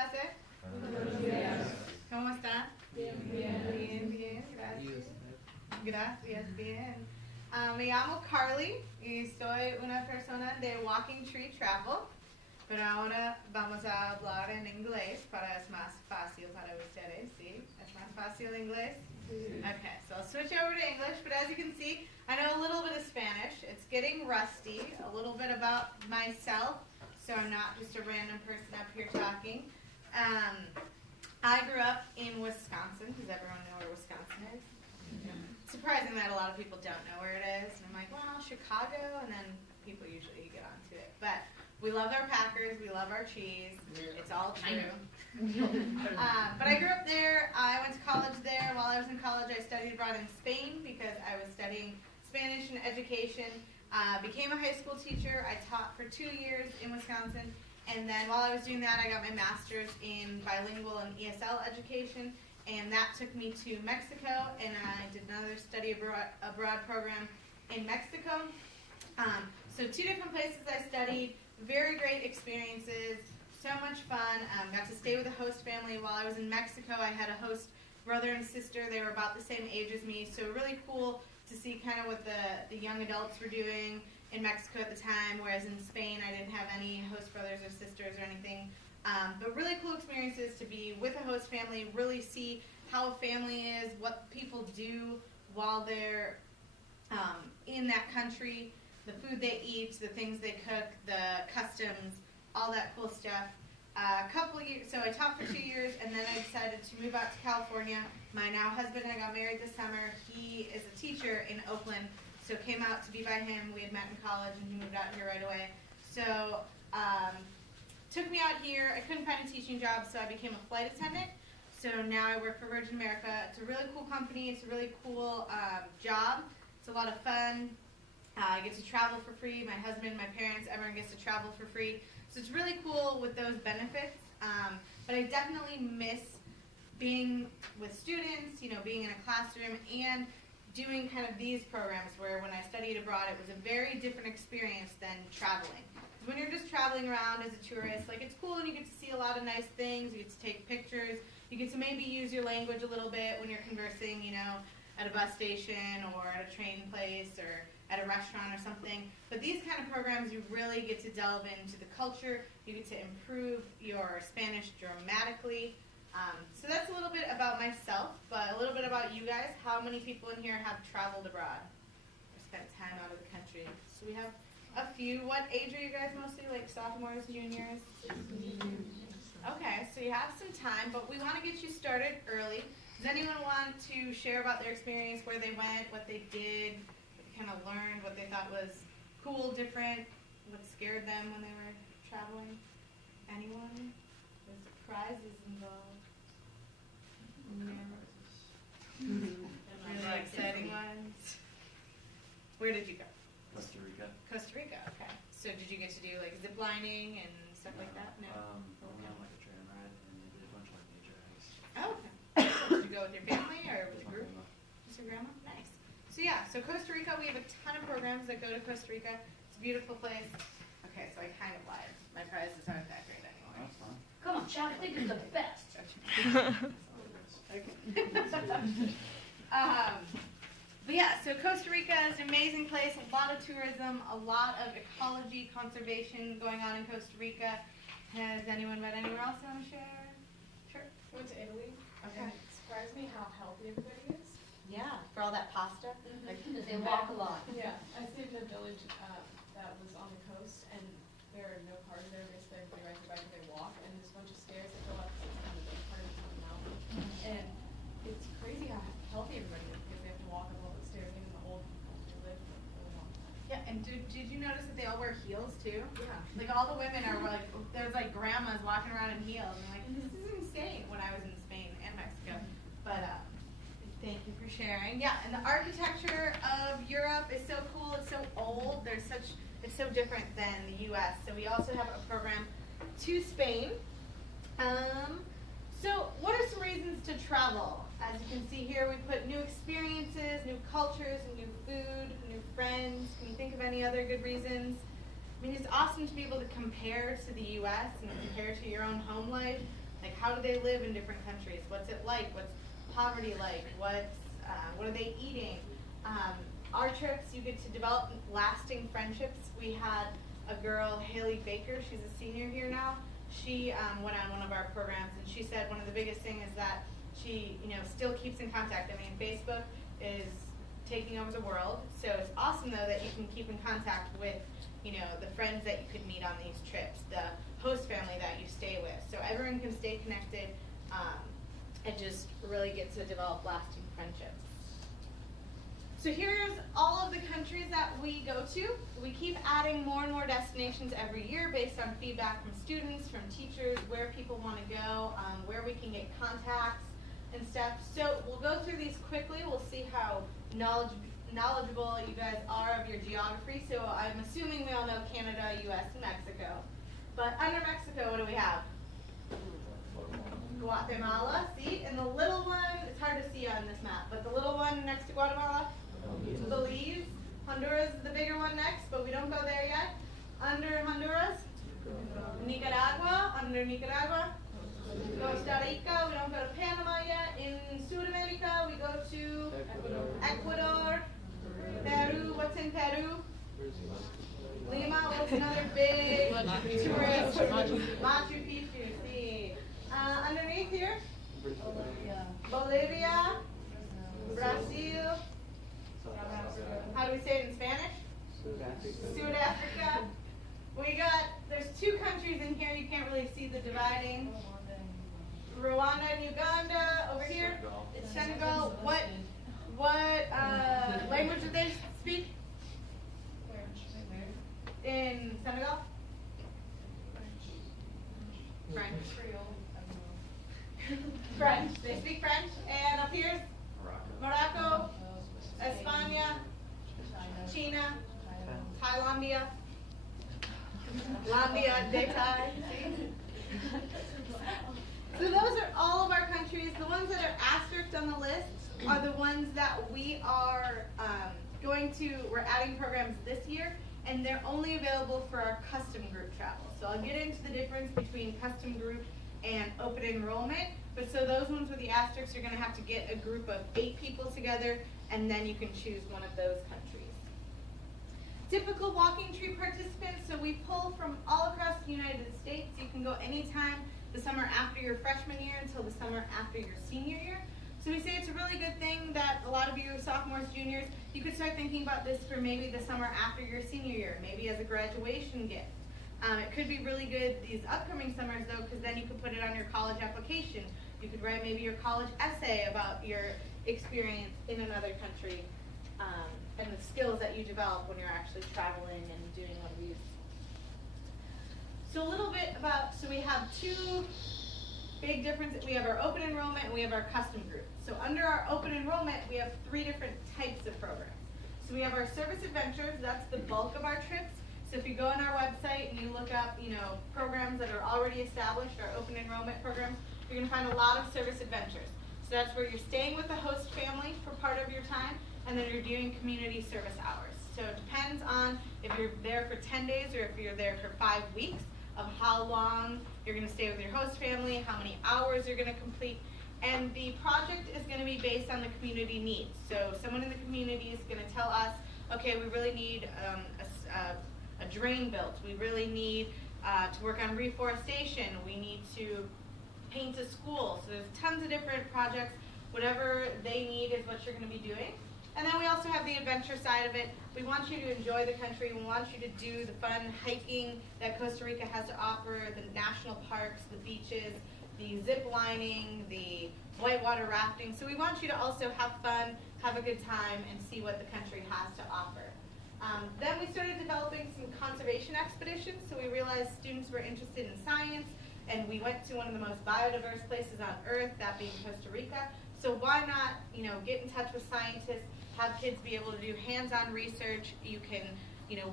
clase? Buenos días. ¿Cómo está? Bien. Bien, gracias. Gracias, bien. Me llamo Carly y soy una persona de Walking Tree Travel, pero ahora vamos a hablar en inglés para es más fácil para ustedes, ¿sí? ¿Es más fácil inglés? Okay, so I'll switch over to English, but as you can see, I know a little bit of Spanish. It's getting rusty, a little bit about myself, so I'm not just a random person up here talking. I grew up in Wisconsin. Does everyone know where Wisconsin is? Yeah. Surprising that a lot of people don't know where it is. And I'm like, well, Chicago, and then people usually get onto it. But we love our Packers. We love our cheese. It's all true. But I grew up there. I went to college there. While I was in college, I studied abroad in Spain because I was studying Spanish and education. Became a high school teacher. I taught for 2 years in Wisconsin. And then while I was doing that, I got my master's in bilingual and ESL education. And that took me to Mexico. And I did another study abroad program in Mexico. So 2 different places I studied. Very great experiences. So much fun. Got to stay with a host family. While I was in Mexico, I had a host brother and sister. They were about the same age as me. So really cool to see kind of what the young adults were doing in Mexico at the time, whereas in Spain I didn't have any host brothers or sisters or anything. But really cool experiences to be with a host family, really see how a family is, what people do while they're in that country, the food they eat, the things they cook, the customs, all that cool stuff. A couple years, so I taught for 2 years, and then I decided to move out to California. My now husband and I got married this summer. He is a teacher in Oakland, so came out to be by him. We had met in college, and he moved out here right away. So took me out here. I couldn't find a teaching job, so I became a flight attendant. So now I work for Virgin America. It's a really cool company. It's a really cool job. It's a lot of fun. I get to travel for free. My husband, my parents, everyone gets to travel for free. So it's really cool with those benefits. But I definitely miss being with students, being in a classroom, and doing kind of these programs where when I studied abroad, it was a very different experience than traveling. When you're just traveling around as a tourist, it's cool and you get to see a lot of nice things. You get to take pictures. You get to maybe use your language a little bit when you're conversing, at a bus station or at a train place or at a restaurant or something. But these kind of programs, you really get to delve into the culture. You get to improve your Spanish dramatically. So that's a little bit about myself, but a little bit about you guys. How many people in here have traveled abroad or spent time out of the country? So we have a few. What age are you guys mostly, like sophomores, juniors? Okay, so you have some time, but we want to get you started early. Does anyone want to share about their experience, where they went, what they did, what they kind of learned, what they thought was cool, different, what scared them when they were traveling? Anyone? There's surprises involved. Really exciting ones. Where did you go? Costa Rica. Costa Rica, okay. So did you get to do zip lining and stuff like that? No? We went on a train ride and we did a bunch of nature hikes. Oh, okay. Did you go with your family or with a group? Just your grandma? Nice. So yeah, so Costa Rica, we have a ton of programs that go to Costa Rica. It's a beautiful place. Okay, so I kind of lied. My prizes aren't that great anymore. That's fun. Come on, chopstick is the best. But yeah, so Costa Rica is an amazing place, a lot of tourism, a lot of ecology conservation going on in Costa Rica. Has anyone been anywhere else you want to share? Sure. Went to Italy. Okay. And it surprised me how healthy everybody is. Yeah, for all that pasta. They walk a lot. Yeah, I stayed in a village that was on the coast, and there are no cars there. Basically, everybody rides their bike and they walk, and there's a bunch of stairs that go up to kind of the part of the mountain. And it's crazy how healthy everybody is because they have to walk up all the stairs, even the old people who live for a long time. Yeah, and did you notice that they all wear heels too? Yeah. All the women are there's grandmas walking around in heels. And I'm like, this is insane when I was in Spain and Mexico. But thank you for sharing. Yeah, and the architecture of Europe is so cool. It's so old. It's so different than the U.S. So we also have a program to Spain. So what are some reasons to travel? As you can see here, we put new experiences, new cultures, new food, new friends. Can you think of any other good reasons? I mean, it's awesome to be able to compare to the U.S. and compare to your own home life, Like, how do they live in different countries? What's it like? What's poverty like? What are they eating? Our trips, you get to develop lasting friendships. We had a girl, Haley Baker, she's a senior here now. She went on one of our programs, and she said one of the biggest things is that she, still keeps in contact. I mean, Facebook is taking over the world, so it's awesome though that you can keep in contact with, the friends that you could meet on these trips, the host family that you stay with, so everyone can stay connected and just really get to develop lasting friendships. So here's all of the countries that we go to. We keep adding more and more destinations every year based on feedback from students, from teachers, where people want to go, where we can get contacts and stuff. So we'll go through these quickly. We'll see how knowledgeable you guys are of your geography. So I'm assuming we all know Canada, US, and Mexico. But under Mexico, what do we have? Guatemala, see? And the little one, it's hard to see on this map, but the little one next to Guatemala? Belize. Honduras is the bigger one next, but we don't go there yet. Under Honduras? Nicaragua. Under Nicaragua? Costa Rica. We don't go to Panama yet. In South America, we go to Ecuador. Peru. What's in Peru? Lima. What's another big tourist? Machu Picchu. See. Underneath here? Bolivia. Brazil. How do we say it in Spanish? South Africa. There's two countries in here, you can't really see the dividing. Rwanda and Uganda, over here. It's Senegal. What language do they speak? In Senegal? French. French. They speak French. And up here? Morocco. España, China, Thailandia, Landia de Thai. So those are all of our countries. The ones that are asterisked on the list are the ones that we are we're adding programs this year, and they're only available for our custom group travel. So I'll get into the difference between custom group and open enrollment. But so those ones with the asterisks, you're going to have to get a group of 8 people together, and then you can choose one of those countries. Typical walking tree participants, so we pull from all across the United States. You can go anytime the summer after your freshman year until the summer after your senior year. So we say it's a really good thing that a lot of you sophomores, juniors, you could start thinking about this for maybe the summer after your senior year, maybe as a graduation gift. It could be really good these upcoming summers though, because then you could put it on your college application. You could write maybe your college essay about your experience in another country and the skills that you develop when you're actually traveling and doing one of these. So a little bit so we have 2 big differences. We have our open enrollment and we have our custom group. So under our open enrollment, we have 3 different types of programs. So we have our service adventures, that's the bulk of our trips. So if you go on our website and you look up, programs that are already established, our open enrollment programs, you're going to find a lot of service adventures. So that's where you're staying with the host family for part of your time, and then you're doing community service hours. So it depends on if you're there for 10 days or if you're there for 5 weeks of how long you're going to stay with your host family, how many hours you're going to complete. And the project is going to be based on the community needs. So someone in the community is going to tell us, okay, we really need a drain built. We really need to work on reforestation. We need to paint a school. So there's tons of different projects. Whatever they need is what you're going to be doing. And then we also have the adventure side of it. We want you to enjoy the country. We want you to do the fun hiking that Costa Rica has to offer, the national parks, the beaches, the zip lining, the whitewater rafting. So we want you to also have fun, have a good time, and see what the country has to offer. Then we started developing some conservation expeditions. So we realized students were interested in science, and we went to one of the most biodiverse places on earth, that being Costa Rica. So why not, get in touch with scientists, have kids be able to do hands-on research. You can,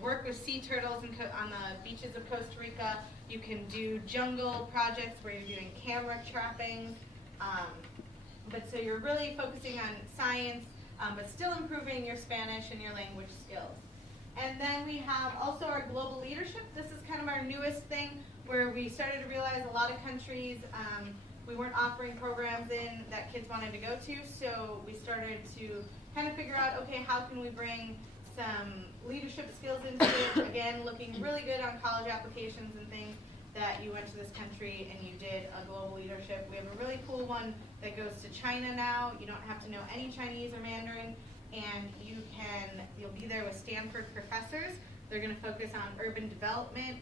work with sea turtles on the beaches of Costa Rica. You can do jungle projects where you're doing camera trapping. But so you're really focusing on science, but still improving your Spanish and your language skills. And then we have also our global leadership. This is kind of our newest thing. where we started to realize a lot of countries we weren't offering programs in that kids wanted to go to, so we started to kind of figure out, okay, how can we bring some leadership skills into it, again, looking really good on college applications and things, that you went to this country and you did a global leadership. We have a really cool one that goes to China now. You don't have to know any Chinese or Mandarin, and you'll be there with Stanford professors. They're gonna focus on urban development.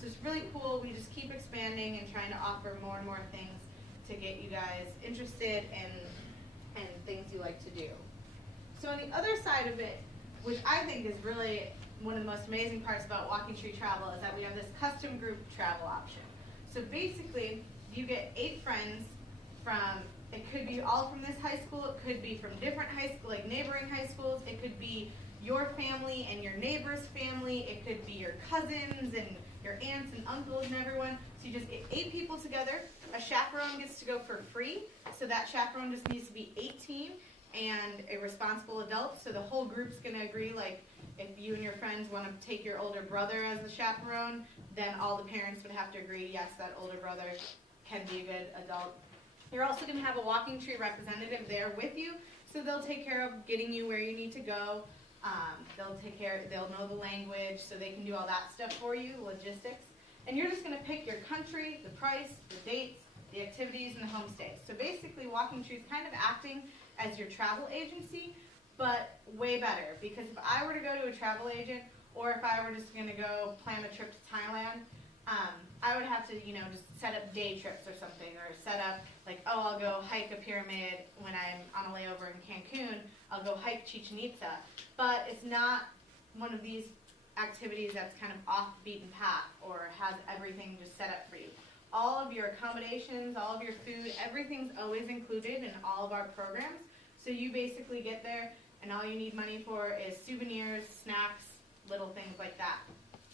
So it's really cool. We just keep expanding and trying to offer more and more things to get you guys interested in things you like to do. So on the other side of it, which I think is really one of the most amazing parts about Walking Tree Travel, is that we have this custom group travel option. So basically, you get 8 friends from, it could be all from this high school, it could be from different high school, like neighboring high schools, it could be your family and your neighbor's family, it could be your cousins and your aunts and uncles and everyone. So you just get 8 people together. A chaperone gets to go for free, so that chaperone just needs to be 18 and a responsible adult. So the whole group's gonna agree, like if you and your friends want to take your older brother as a chaperone, then all the parents would have to agree, yes, that older brother can be a good adult. You're also gonna have a Walking Tree representative there with you, so they'll take care of getting you where you need to go. They'll know the language, so they can do all that stuff for you, logistics. And you're just gonna pick your country, the price, the dates, the activities, and the homestays. So basically, Walking Tree is kind of acting as your travel agency, but way better. Because if I were to go to a travel agent, or if I were just gonna go plan a trip to Thailand, I would have to, just set up day trips or something, or set up like, oh, I'll go hike a pyramid when I'm on a layover in Cancun. I'll go hike Chichen Itza. But it's not one of these activities that's kind of off the beaten path or has everything just set up for you. All of your accommodations, all of your food, everything's always included in all of our programs. So you basically get there and all you need money for is souvenirs, snacks, little things like that.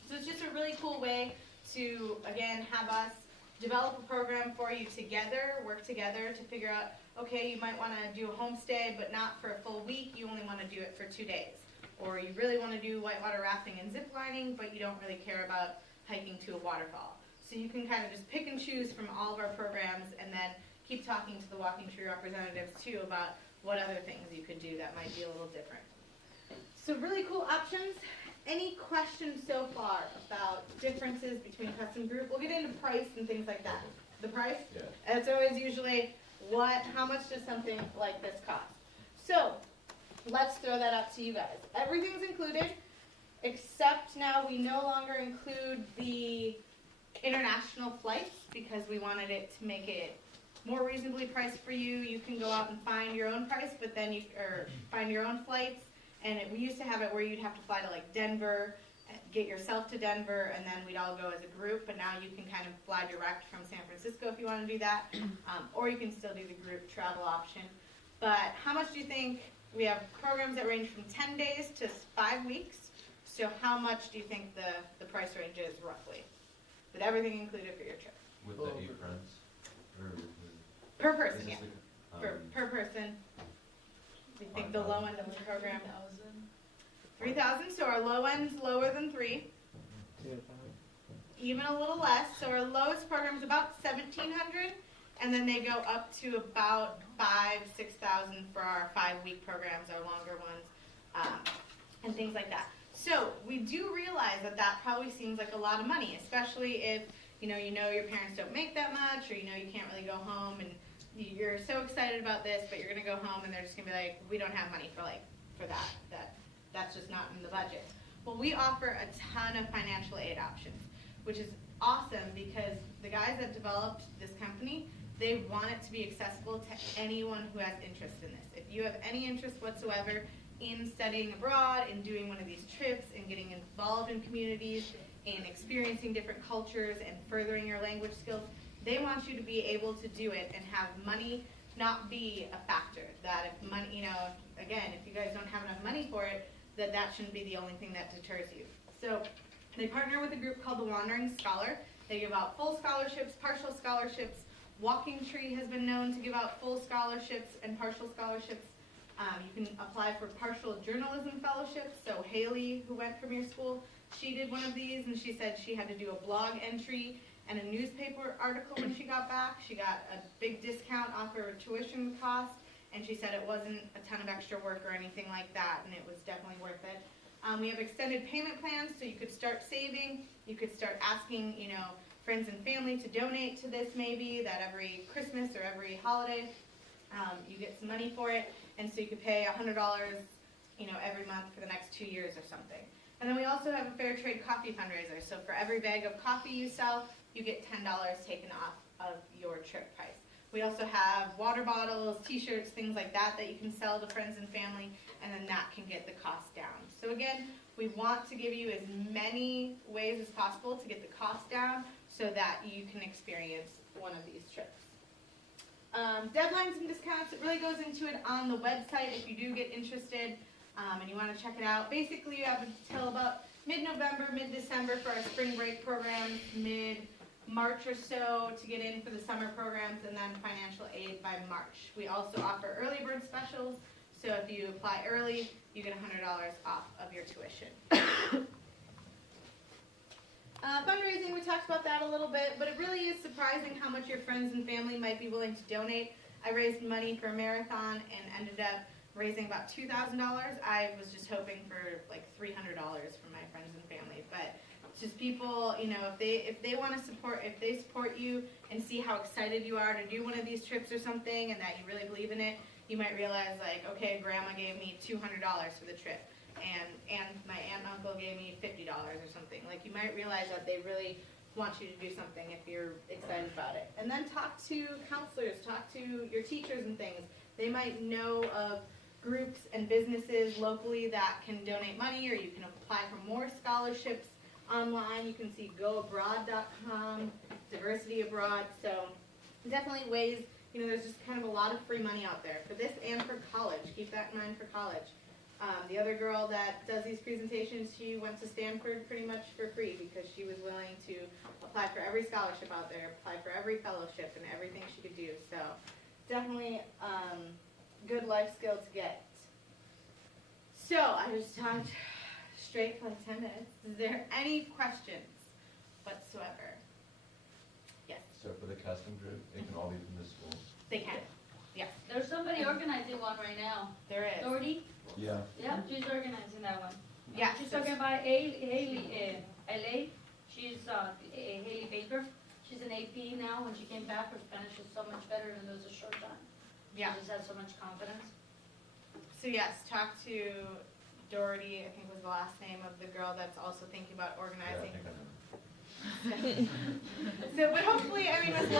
So it's just a really cool way to, again, have us develop a program for you together, work together to figure out, okay, you might want to do a homestay, but not for a full week, you only want to do it for 2 days. Or you really want to do whitewater rafting and zip lining, but you don't really care about hiking to a waterfall. So you can kind of just pick and choose from all of our programs and then keep talking to the Walking Tree representatives too about what other things you could do that might be a little different. So really cool options. Any questions so far about differences between custom group? We'll get into price and things like that. The price? Yeah. And it's always usually how much does something like this cost? So let's throw that up to you guys. Everything's included, except now we no longer include the international flights because we wanted it to make it more reasonably priced for you. You can go out and find your own price, but then find your own flights. And we used to have it where you'd have to fly to like Denver, get yourself to Denver, and then we'd all go as a group. But now you can kind of fly direct from San Francisco if you want to do that, or you can still do the group travel option. But how much do you think? We have programs that range from 10 days to 5 weeks. So how much do you think the price range is roughly, with everything included for your trip? With the 8 friends? Per person, yeah. Um, Per person. We think the low end of the program. 3,000. 3,000, so our low end's lower than 3. Even a little less, so our lowest program is about 1,700, and then they go up to about 6,000 for our 5-week programs, our longer ones, and things like that. So we do realize that probably seems like a lot of money, especially if you know your parents don't make that much, or you can't really go home and you're so excited about this, but you're gonna go home and they're just gonna be like, we don't have money for that. That's just not in the budget. Well, we offer a ton of financial aid options, which is awesome because the guys that developed this company, they want it to be accessible to anyone who has interest in this. If you have any interest whatsoever in studying abroad, in doing one of these trips, and getting involved in communities, and experiencing different cultures, and furthering your language skills, they want you to be able to do it and have money not be a factor. That if money, again, if you guys don't have enough money for it, that shouldn't be the only thing that deters you. So they partner with a group called the Wandering Scholar. They give out full scholarships, partial scholarships. Walking Tree has been known to give out full scholarships and partial scholarships. You can apply for partial journalism fellowships. So Haley, who went from your school, she did one of these, and she said she had to do a blog entry and a newspaper article when she got back. She got a big discount off her tuition cost, and she said it wasn't a ton of extra work or anything like that, and it was definitely worth it. We have extended payment plans, so you could start saving. You could start asking, friends and family to donate to this maybe, that every Christmas or every holiday, you get some money for it, and so you could pay $100, every month for the next 2 years or something. And then we also have a fair trade coffee fundraiser, so for every bag of coffee you sell, you get $10 taken off of your trip price. We also have water bottles, t-shirts, things like that you can sell to friends and family, and then that can get the cost down. So again, we want to give you as many ways as possible to get the cost down so that you can experience one of these trips. Deadlines and discounts, it really goes into it on the website if you do get interested and you want to check it out. Basically, you have until about mid-November, mid-December for our spring break programs, mid-March or so to get in for the summer programs, and then financial aid by March. We also offer early bird specials, so if you apply early, you get $100 off of your tuition. Fundraising, we talked about that a little bit, but it really is surprising how much your friends and family might be willing to donate. I raised money for a marathon and ended up raising about $2,000. I was just hoping for like $300 from my friends and family, but it's just people, if they want to support, if they support you and see how excited you are to do one of these trips or something and that you really believe in it, you might realize like, okay, grandma gave me $200 for the trip. And my aunt and uncle gave me $50 or something. Like, you might realize that they really want you to do something if you're excited about it. And then talk to counselors, talk to your teachers and things. They might know of groups and businesses locally that can donate money, or you can apply for more scholarships online. You can see goabroad.com, diversity abroad. So definitely ways, there's just kind of a lot of free money out there for this and for college. Keep that in mind for college. The other girl that does these presentations, she went to Stanford pretty much for free because she was willing to apply for every scholarship out there, apply for every fellowship and everything she could do. So definitely good life skill to get. So I just talked straight for like 10 minutes. Is there any questions whatsoever? Yes. So for the custom group, it can all be from the school? They can. Yes. There's somebody organizing one right now. There is. Doherty? Yeah. Yeah, she's organizing that one. Yes. She's talking about Haley, LA. She's Haley Baker. She's an AP now. When she came back, her Spanish was so much better and it was a short time. Yeah. She just has so much confidence. So yes, talk to Doherty, I think was the last name of the girl that's also thinking about Yeah, I organizing. think I know. So, but hopefully, Miss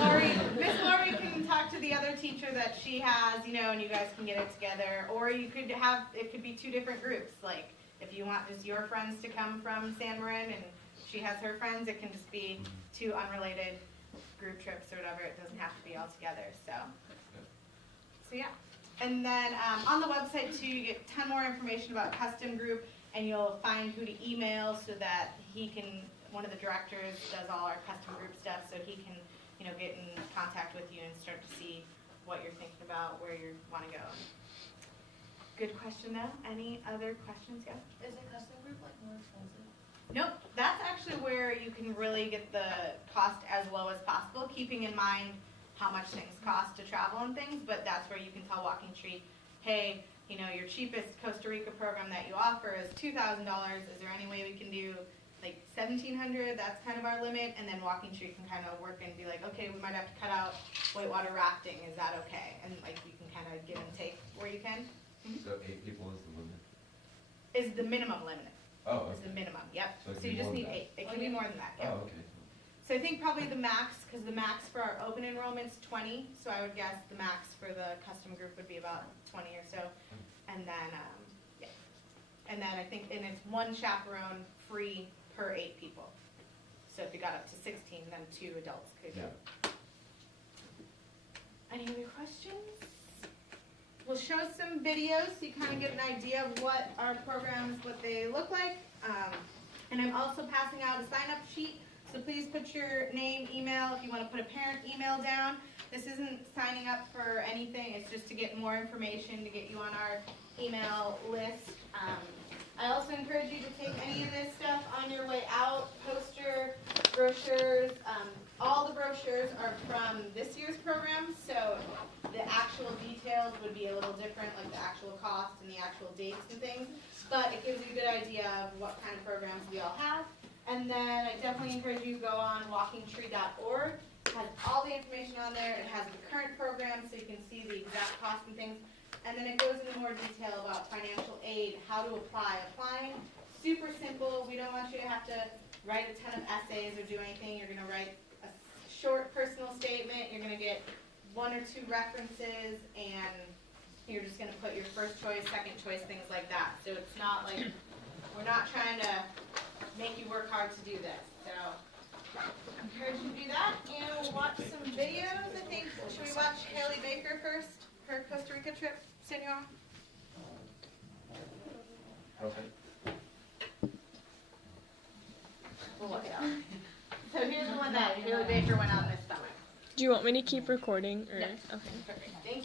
Laurie can talk to the other teacher that she has, and you guys can get it together. Or you could have, it could be two different groups. Like, if you want just your friends to come from San Marin and she has her friends, it can just be two unrelated group trips or whatever. It doesn't have to be all together. So yeah. And then on the website too, you get a ton more information about custom group, and you'll find who to email so that he can, one of the directors does all our custom group stuff, so he can, get in contact with you and start to see what you're thinking about, where you want to go. Good question though. Any other questions? Yeah? Is a custom group like more expensive? Nope. That's actually where you can really get the cost as low as possible, keeping in mind how much things cost to travel and things, but that's where you can tell Walking Tree, hey, your cheapest Costa Rica program that you offer is $2,000. Is there any way we can do like $1,700? That's kind of our limit, and then Walking Tree can kind of work and be like, okay, we might have to cut out whitewater rafting. Is that okay? And like you can kind of give and take where you can. So 8 people is the limit? Is the minimum limit? Oh, Is the okay. minimum? Yep. So it So can you be just more need than 8. It can be more than that. Yep. Oh, okay. So I think probably the max, because the max for our open enrollment's 20, so I would guess the max for the custom group would be about 20 or so. And then, yeah. And then I think, and it's one chaperone free per 8 people. So if you got up to 16, then 2 adults could go. Yeah. Any other questions? We'll show some videos so you kind of get an idea of what our programs, what they look like. And I'm also passing out a sign-up sheet. So please put your name, email, if you want to put a parent email down. This isn't signing up for anything. It's just to get more information, to get you on our email list. I also encourage you to take any of this stuff on your way out, poster, brochures, all the brochures are from this year's program, so the actual details would be a little different, like the actual cost and the actual dates and things, but it gives you a good idea of what kind of programs we all have. And then I definitely encourage you to go on walkingtree.org. It has all the information on there. It has the current program so you can see the exact cost and things. And then it goes into more detail about financial aid, how to apply. Applying, super simple. We don't want you to have to write a ton of essays or do anything. You're going to write a short personal statement. You're going to get 1 or 2 references, and you're just going to put your first choice, second choice, things like that. So it's not like, we're not trying to make you work hard to do this. So I encourage you to do that, and we'll watch some videos. I think, should we watch Haley Baker first, her Costa Rica trip, Senor? Okay. We'll watch that. So here's the one that Haley Baker went on this summer. Do you want me to keep recording or? No. Okay. Perfect. Thank you.